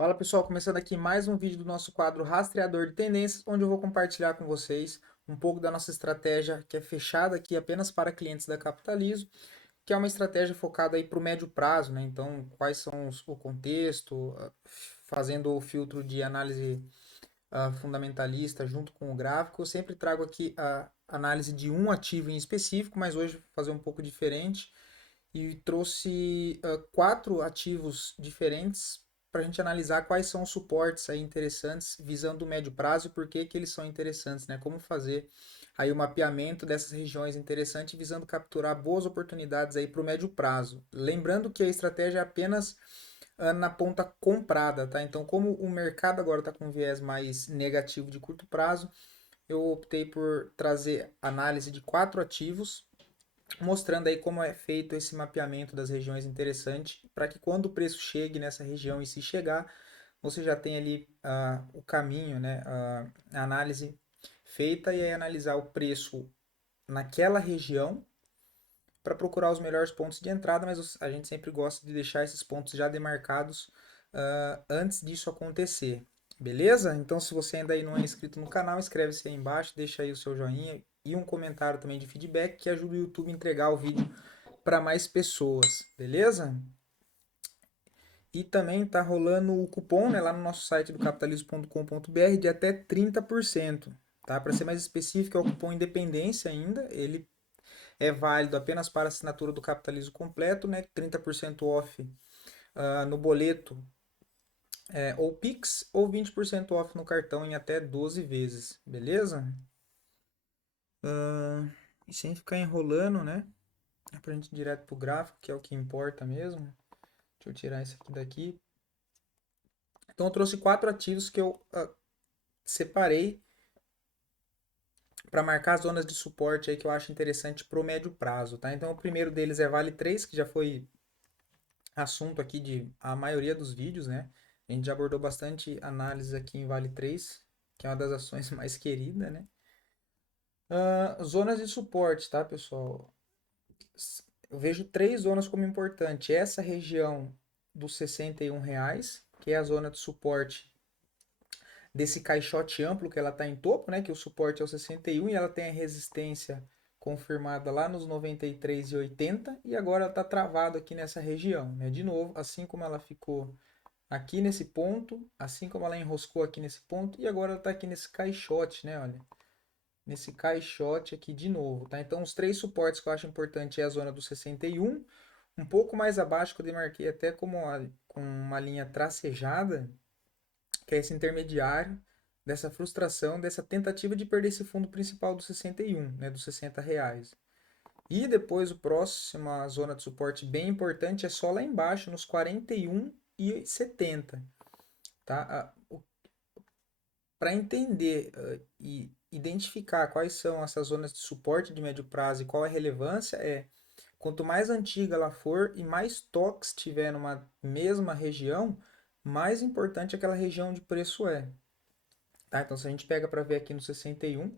Fala pessoal, começando aqui mais um vídeo do nosso quadro Rastreador de Tendências, onde eu vou compartilhar com vocês um pouco da nossa estratégia que é fechada aqui apenas para clientes da Capitalizo, que é uma estratégia focada aí para o médio prazo, né? Então, quais são o contexto, fazendo o filtro de análise fundamentalista junto com o gráfico. Eu sempre trago aqui a análise de um ativo em específico, mas hoje vou fazer um pouco diferente e trouxe quatro ativos diferentes para a gente analisar quais são os suportes aí interessantes visando o médio prazo e por que que eles são interessantes, né? Como fazer aí o mapeamento dessas regiões interessantes visando capturar boas oportunidades aí para o médio prazo. Lembrando que a estratégia é apenas na ponta comprada, tá? Então, como o mercado agora está com um viés mais negativo de curto prazo, eu optei por trazer análise de quatro ativos mostrando aí como é feito esse mapeamento das regiões interessante, para que quando o preço chegue nessa região e se chegar, você já tem ali o caminho, né, a análise feita e aí analisar o preço naquela região para procurar os melhores pontos de entrada, mas a gente sempre gosta de deixar esses pontos já demarcados antes disso acontecer. Beleza? Então, se você ainda aí não é inscrito no canal, inscreve-se aí embaixo, deixa aí o seu joinha e um comentário também de feedback que ajuda o YouTube a entregar o vídeo para mais pessoas, beleza? E também tá rolando o cupom, né, lá no nosso site do capitalismo.com.br de até 30%, tá? Para ser mais específico, é o cupom Independência ainda, ele é válido apenas para assinatura do Capitalismo Completo, né? 30% off no boleto ou Pix ou 20% off no cartão em até 12 vezes, beleza? E sem ficar enrolando, né? É pra gente ir direto pro gráfico, que é o que importa mesmo. Deixa eu tirar isso aqui daqui. Então eu trouxe quatro ativos que eu separei para marcar as zonas de suporte aí que eu acho interessante para o médio prazo, tá? Então o primeiro deles é Vale 3, que já foi assunto aqui de a maioria dos vídeos, né? A gente já abordou bastante análise aqui em Vale 3, que é uma das ações mais queridas, né? Zonas de suporte, tá, pessoal? Eu vejo três zonas como importante. Essa região dos R$ 61, que é a zona de suporte desse caixote amplo que ela está em topo, né? Que o suporte é o 61 e ela tem a resistência confirmada lá nos 93,80 e agora ela está travado aqui nessa região, né? De novo, assim como ela ficou aqui nesse ponto, assim como ela enroscou aqui nesse ponto e agora ela está aqui nesse caixote, né? Olha, nesse caixote aqui de novo, tá? Então os três suportes que eu acho importante é a zona do 61, um pouco mais abaixo que eu demarquei até como com uma linha tracejada, que é esse intermediário dessa frustração, dessa tentativa de perder esse fundo principal do 61, né, dos R$ 60. E depois o próximo, a zona de suporte bem importante é só lá embaixo, nos 41,70, tá? Para entender e identificar quais são essas zonas de suporte de médio prazo e qual é a relevância, quanto mais antiga ela for e mais toques tiver numa mesma região, mais importante aquela região de preço é. Tá? Então, se a gente pega para ver aqui no 61,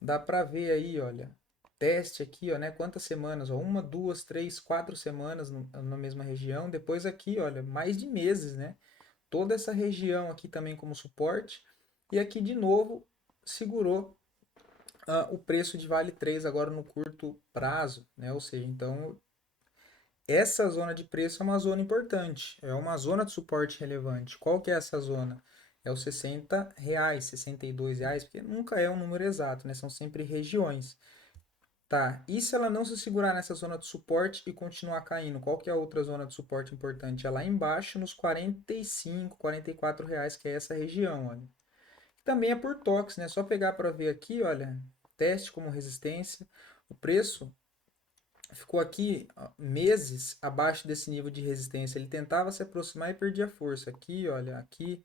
dá para ver aí, olha, teste aqui, ó, né? Quantas semanas? Ó, uma, duas, três, 4 semanas na mesma região. Depois aqui, olha, mais de meses, né? Toda essa região aqui também como suporte. E aqui de novo segurou o preço de Vale 3 agora no curto prazo, né? Ou seja, então essa zona de preço é uma zona importante, é uma zona de suporte relevante. Qual que é essa zona? É os R$ 60, R$ 62, porque nunca é um número exato, né? São sempre regiões. Tá, e se ela não se segurar nessa zona de suporte e continuar caindo? Qual que é a outra zona de suporte importante? É lá embaixo, nos R$ 45, R$ 44, que é essa região, olha. Também é por toques, né? Só pegar para ver aqui, olha, teste como resistência. O preço ficou aqui meses abaixo desse nível de resistência. Ele tentava se aproximar e perdia força. Aqui, olha, aqui,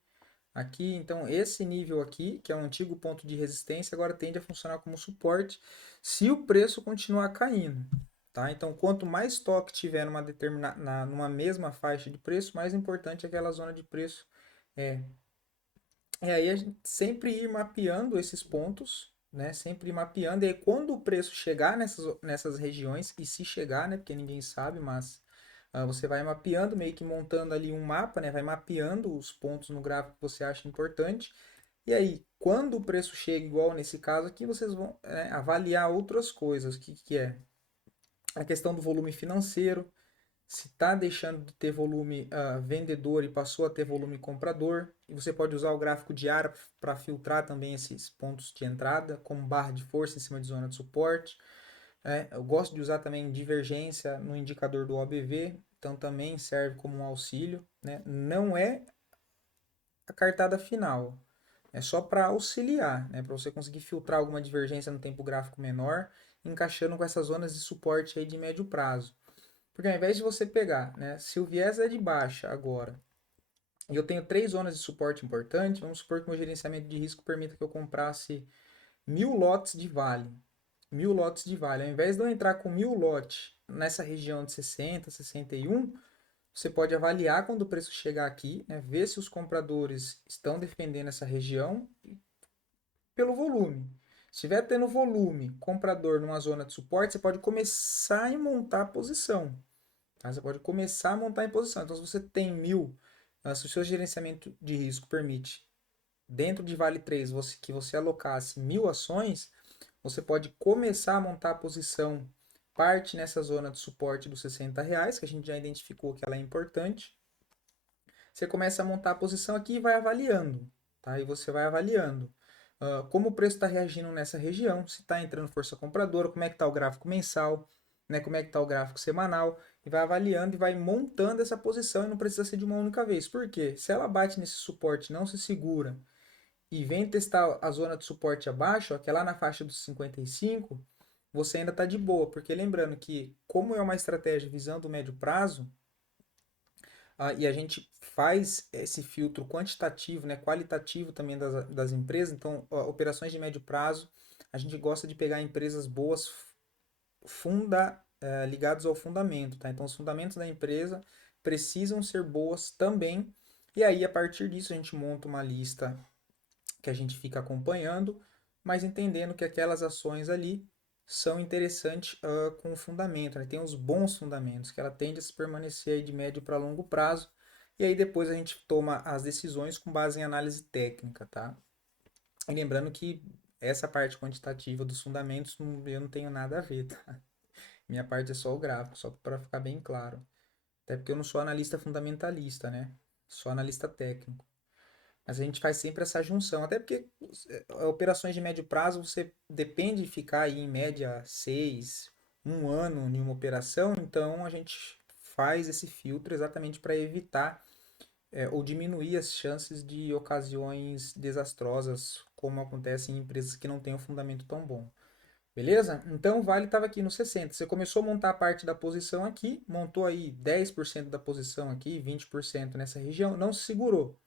aqui. Então, esse nível aqui, que é um antigo ponto de resistência, agora tende a funcionar como suporte se o preço continuar caindo. Tá? Então, quanto mais toque tiver numa mesma faixa de preço, mais importante aquela zona de preço é. E aí a gente sempre ir mapeando esses pontos, né? Sempre ir mapeando. E aí quando o preço chegar nessas regiões, e se chegar, né? Porque ninguém sabe, mas Você vai mapeando, meio que montando ali um mapa, né? Vai mapeando os pontos no gráfico que você acha importante. E aí, quando o preço chega igual nesse caso aqui, vocês vão, avaliar outras coisas. O que, que é? A questão do volume financeiro, se está deixando de ter volume vendedor e passou a ter volume comprador. E você pode usar o gráfico diário para filtrar também esses pontos de entrada, como barra de força em cima de zona de suporte. Eu gosto de usar também divergência no indicador do OBV, então também serve como um auxílio. Né? Não é a cartada final, é só para auxiliar, né? Para você conseguir filtrar alguma divergência no tempo gráfico menor, encaixando com essas zonas de suporte aí de médio prazo. Porque ao invés de você pegar, né, se o viés é de baixa agora, e eu tenho 3 zonas de suporte importantes, vamos supor que meu gerenciamento de risco permita que eu comprasse 1.000 lotes de vale. 1.000 lotes de vale. Ao invés de eu entrar com 1.000 lotes nessa região de 60, 61, você pode avaliar quando o preço chegar aqui, né, ver se os compradores estão defendendo essa região pelo volume. Se estiver tendo volume, comprador numa zona de suporte, você pode começar a montar a posição. Tá? Você pode começar a montar em posição. Então, se você tem 1.000, se o seu gerenciamento de risco permite, dentro de Vale 3, que você alocasse 1.000 ações, você pode começar a montar a posição, parte nessa zona de suporte dos R$ 60, que a gente já identificou que ela é importante. Você começa a montar a posição aqui e vai avaliando. Tá? E você vai avaliando como o preço está reagindo nessa região, se está entrando força compradora, como é que está o gráfico mensal, né, como é que está o gráfico semanal, e vai avaliando e vai montando essa posição e não precisa ser de uma única vez. Por quê? Se ela bate nesse suporte, não se segura e vem testar a zona de suporte abaixo, ó, que é lá na faixa dos 55, você ainda está de boa, porque lembrando que como é uma estratégia visando o médio prazo, e a gente faz esse filtro quantitativo, né, qualitativo também das empresas. Então, operações de médio prazo, a gente gosta de pegar empresas boas ligadas ao fundamento. Tá? Então, os fundamentos da empresa precisam ser boas também. E aí, a partir disso, a gente monta uma lista que a gente fica acompanhando, mas entendendo que aquelas ações ali são interessantes com o fundamento, né? Tem os bons fundamentos, que ela tende a se permanecer aí de médio para longo prazo, e aí depois a gente toma as decisões com base em análise técnica, tá? E lembrando que essa parte quantitativa dos fundamentos eu não tenho nada a ver, tá? Minha parte é só o gráfico, só para ficar bem claro. Até porque eu não sou analista fundamentalista, né? Sou analista técnico. Mas a gente faz sempre essa junção, até porque operações de médio prazo você depende de ficar aí em média 1 ano em uma operação, então a gente faz esse filtro exatamente para evitar ou diminuir as chances de ocasiões desastrosas, como acontece em empresas que não têm um fundamento tão bom. Beleza? Então o Vale estava aqui no 60. Você começou a montar a parte da posição aqui, montou aí 10% da posição aqui, 20% nessa região, não se segurou,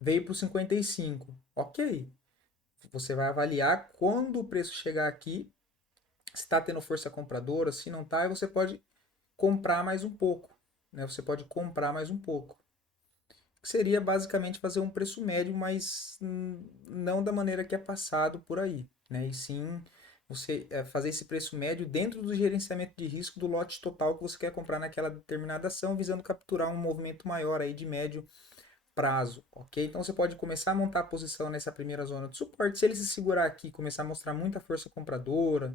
veio para o 55. Ok. Você vai avaliar quando o preço chegar aqui, se está tendo força compradora, se não está, e você pode comprar mais um pouco. Né? Você pode comprar mais um pouco. Que seria basicamente fazer um preço médio, mas não da maneira que é passado por aí. Né? E sim você fazer esse preço médio dentro do gerenciamento de risco do lote total que você quer comprar naquela determinada ação, visando capturar um movimento maior aí de médio prazo, ok? Então você pode começar a montar a posição nessa primeira zona de suporte. Se ele se segurar aqui, começar a mostrar muita força compradora,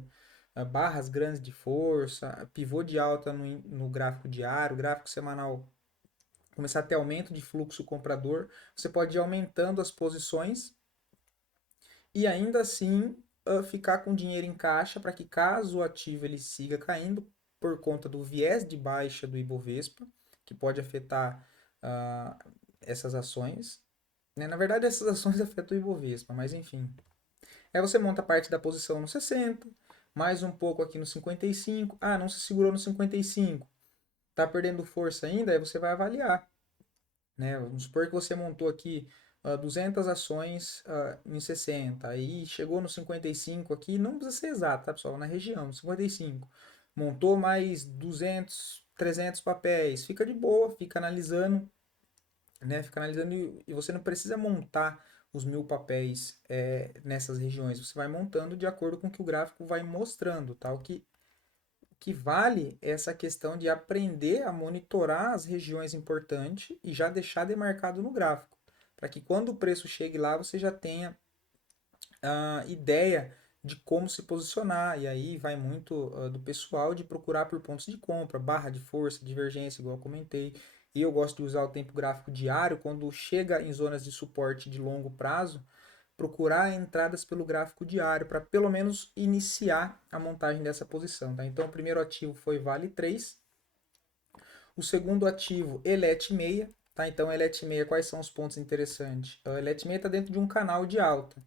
barras grandes de força, pivô de alta no gráfico diário, gráfico semanal, começar a ter aumento de fluxo comprador, você pode ir aumentando as posições e ainda assim ficar com dinheiro em caixa para que caso o ativo ele siga caindo por conta do viés de baixa do Ibovespa, que pode afetar essas ações, né? Na verdade, essas ações afetam o Ibovespa, mas enfim. Aí você monta parte da posição no 60, mais um pouco aqui no 55. Ah, não se segurou no 55. Tá perdendo força ainda? Aí você vai avaliar. Né? Vamos supor que você montou aqui 200 ações em 60. Aí chegou no 55 aqui, não precisa ser exato, tá, pessoal? Na região, 55. Montou mais 200, 300 papéis. Fica de boa, fica analisando, né? Fica analisando e você não precisa montar os 1.000 papéis nessas regiões. Você vai montando de acordo com o que o gráfico vai mostrando, tá? O que vale é essa questão de aprender a monitorar as regiões importantes e já deixar demarcado no gráfico, para que quando o preço chegue lá você já tenha a ideia de como se posicionar. E aí vai muito do pessoal de procurar por pontos de compra, barra de força, divergência, igual eu comentei. E eu gosto de usar o tempo gráfico diário quando chega em zonas de suporte de longo prazo, procurar entradas pelo gráfico diário para pelo menos iniciar a montagem dessa posição. Tá? Então o primeiro ativo foi Vale 3, o segundo ativo ELET6. Tá? Então ELET6, quais são os pontos interessantes? O ELET6 está dentro de um canal de alta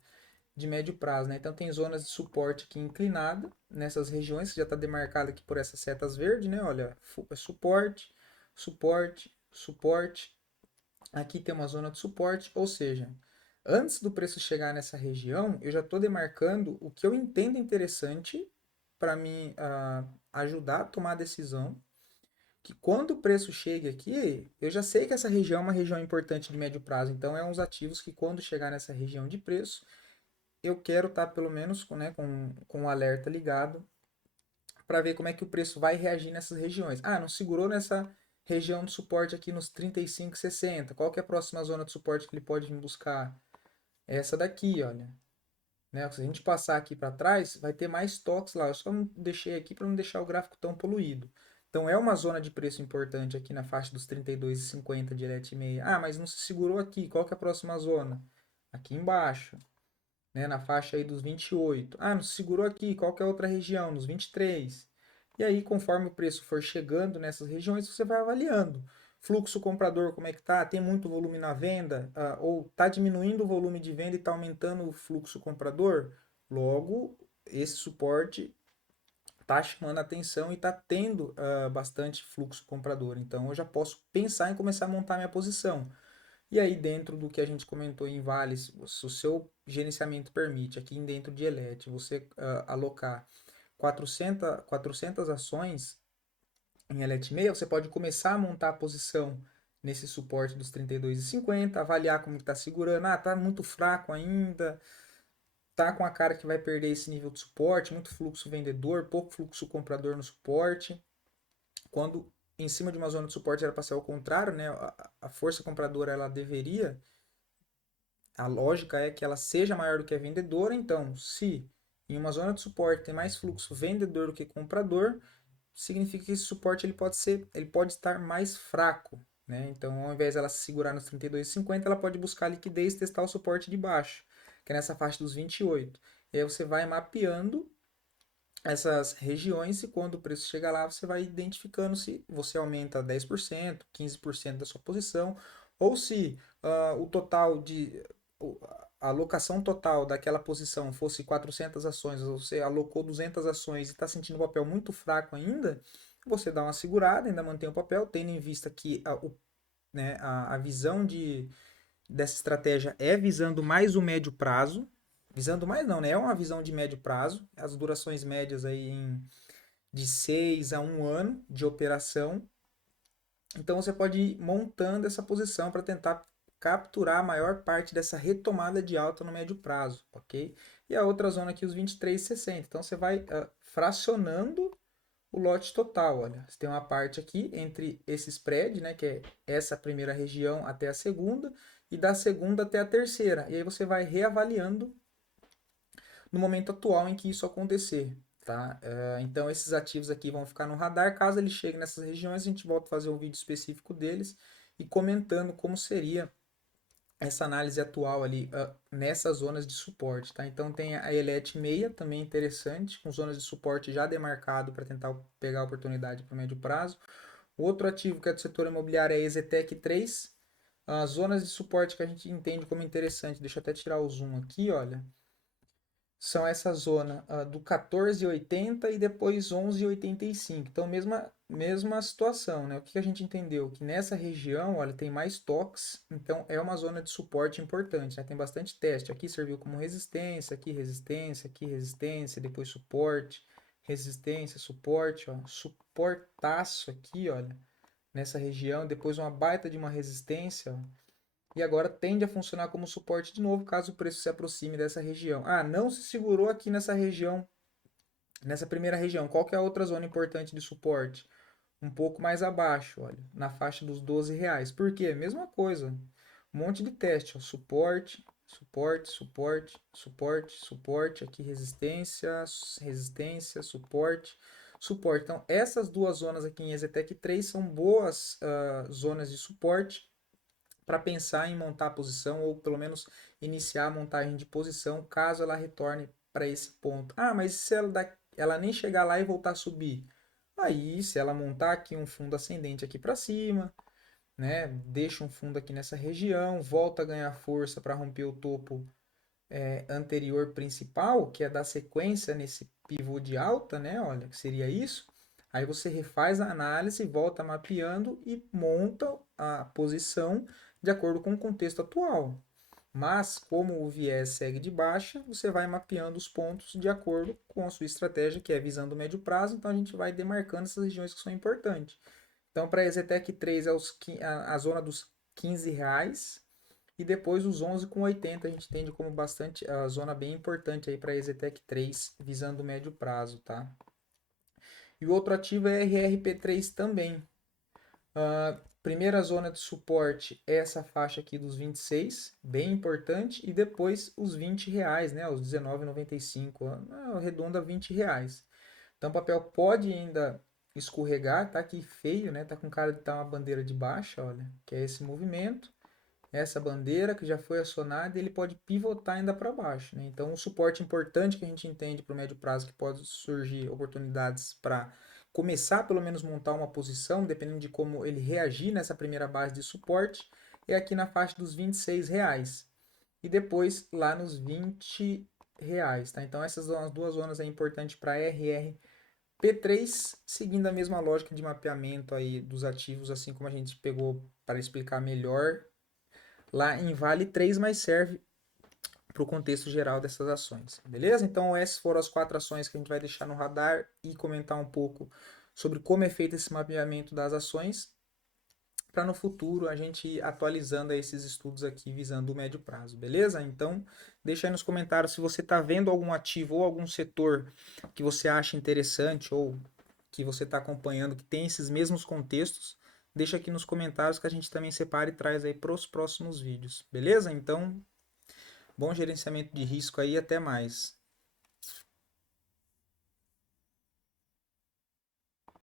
de médio prazo, né? Então tem zonas de suporte aqui inclinada nessas regiões, que já está demarcado aqui por essas setas verdes, né? Olha, suporte, suporte, suporte. Aqui tem uma zona de suporte, ou seja, antes do preço chegar nessa região, eu já estou demarcando o que eu entendo interessante para me ajudar a tomar a decisão. Que quando o preço chegue aqui, eu já sei que essa região é uma região importante de médio prazo. Então, é uns ativos que quando chegar nessa região de preço, eu quero estar pelo menos com o alerta ligado para ver como é que o preço vai reagir nessas regiões. Ah, não segurou nessa região de suporte aqui nos 35,60. Qual que é a próxima zona de suporte que ele pode vir buscar? Essa daqui, olha. Né? Se a gente passar aqui para trás, vai ter mais toques lá. Eu só não deixei aqui para não deixar o gráfico tão poluído. Então é uma zona de preço importante aqui na faixa dos 32,50 de LET6. Ah, mas não se segurou aqui. Qual que é a próxima zona? Aqui embaixo, né, na faixa aí dos 28. Ah, não se segurou aqui, qual que é a outra região? Nos 23. E aí, conforme o preço for chegando nessas regiões, você vai avaliando. Fluxo comprador, como é que tá? Tem muito volume na venda? Ou tá diminuindo o volume de venda e tá aumentando o fluxo comprador? Logo, esse suporte tá chamando a atenção e tá tendo bastante fluxo comprador. Então, eu já posso pensar em começar a montar minha posição. E aí, dentro do que a gente comentou em vales, se o seu gerenciamento permite, aqui dentro de Elet, você alocar 400 ações em Elet meia, você pode começar a montar a posição nesse suporte dos 32,50, avaliar como está segurando. Ah, tá muito fraco ainda, tá com a cara que vai perder esse nível de suporte, muito fluxo vendedor, pouco fluxo comprador no suporte. Quando em cima de uma zona de suporte era para ser ao contrário, né? A força compradora ela deveria, a lógica é que ela seja maior do que a vendedora. Então, se em uma zona de suporte tem mais fluxo vendedor do que comprador, significa que esse suporte ele pode estar mais fraco, né? Então, ao invés dela se segurar nos 32,50, ela pode buscar liquidez e testar o suporte de baixo, que é nessa faixa dos 28. E aí você vai mapeando essas regiões e quando o preço chega lá, você vai identificando se você aumenta 10%, 15% da sua posição, ou se o total de a alocação total daquela posição fosse 400 ações, você alocou 200 ações e está sentindo o papel muito fraco ainda, você dá uma segurada, ainda mantém o papel, tendo em vista que né, a visão dessa estratégia é visando mais o médio prazo, visando mais não, né? É uma visão de médio prazo, as durações médias aí de 6 a 1 ano de operação. Então você pode ir montando essa posição para tentar capturar a maior parte dessa retomada de alta no médio prazo, ok? E a outra zona aqui, os 23,60. Então você vai fracionando o lote total, olha. Você tem uma parte aqui entre esse spread, né, que é essa primeira região até a segunda, e da segunda até a terceira. E aí você vai reavaliando no momento atual em que isso acontecer. Tá? Então esses ativos aqui vão ficar no radar. Caso eles cheguem nessas regiões, a gente volta a fazer um vídeo específico deles e comentando como seria essa análise atual ali nessas zonas de suporte. Tá? Então tem a Elet 6 também interessante, com zonas de suporte já demarcado para tentar pegar a oportunidade para o médio prazo. O outro ativo que é do setor imobiliário é a Exetec 3. As zonas de suporte que a gente entende como interessante, deixa eu até tirar o zoom aqui, olha, são essa zona do 14,80 e depois 11,85. Então, mesma situação, né? O que a gente entendeu? Que nessa região, olha, tem mais toques, então é uma zona de suporte importante, né? Tem bastante teste. Aqui serviu como resistência, aqui resistência, depois suporte, resistência, suporte, ó, suportaço aqui, olha, nessa região, depois uma baita de uma resistência, ó, e agora tende a funcionar como suporte de novo caso o preço se aproxime dessa região. Ah, não se segurou aqui nessa região Nessa primeira região, qual que é a outra zona importante de suporte? Um pouco mais abaixo, olha, na faixa dos R$ 12. Por quê? Mesma coisa. Um monte de teste, ó, suporte, suporte, suporte, suporte, suporte, aqui resistência, resistência, suporte, suporte. Então, essas duas zonas aqui em EZTEC 3 são boas zonas de suporte para pensar em montar a posição ou pelo menos iniciar a montagem de posição caso ela retorne para esse ponto. Ah, mas se ela nem chegar lá e voltar a subir? Aí, se ela montar aqui um fundo ascendente aqui para cima, né, deixa um fundo aqui nessa região, volta a ganhar força para romper o topo anterior principal, que é dar sequência nesse pivô de alta, né? Olha, que seria isso. Aí você refaz a análise, volta mapeando e monta a posição de acordo com o contexto atual. Mas, como o viés segue de baixa, você vai mapeando os pontos de acordo com a sua estratégia, que é visando o médio prazo. Então, a gente vai demarcando essas regiões que são importantes. Então, para a EZTEC 3 é a zona dos R$ 15. E depois os 11,80 a gente entende como bastante a zona bem importante aí para a EZTEC 3, visando o médio prazo, tá? E o outro ativo é RRP3 também. Primeira zona de suporte é essa faixa aqui dos 26, bem importante, e depois os R$ 20, né? Os 19,95, arredonda R$ 20. Então o papel pode ainda escorregar, tá aqui feio, né? Tá com cara de estar uma bandeira de baixa, olha, que é esse movimento. Essa bandeira que já foi acionada, ele pode pivotar ainda para baixo, né? Então, um suporte importante que a gente entende para o médio prazo que pode surgir oportunidades para começar pelo menos montar uma posição, dependendo de como ele reagir nessa primeira base de suporte, é aqui na faixa dos R$ 26 e depois lá nos R$ 20, tá? Então essas são as duas zonas é importantes para RRP3, seguindo a mesma lógica de mapeamento aí dos ativos, assim como a gente pegou para explicar melhor lá em Vale 3, mas serve para o contexto geral dessas ações, beleza? Então essas foram as 4 ações que a gente vai deixar no radar e comentar um pouco sobre como é feito esse mapeamento das ações para no futuro a gente ir atualizando esses estudos aqui visando o médio prazo, beleza? Então deixa aí nos comentários se você está vendo algum ativo ou algum setor que você acha interessante ou que você está acompanhando que tem esses mesmos contextos, deixa aqui nos comentários que a gente também separa e traz aí para os próximos vídeos, beleza? Então, bom gerenciamento de risco aí, até mais.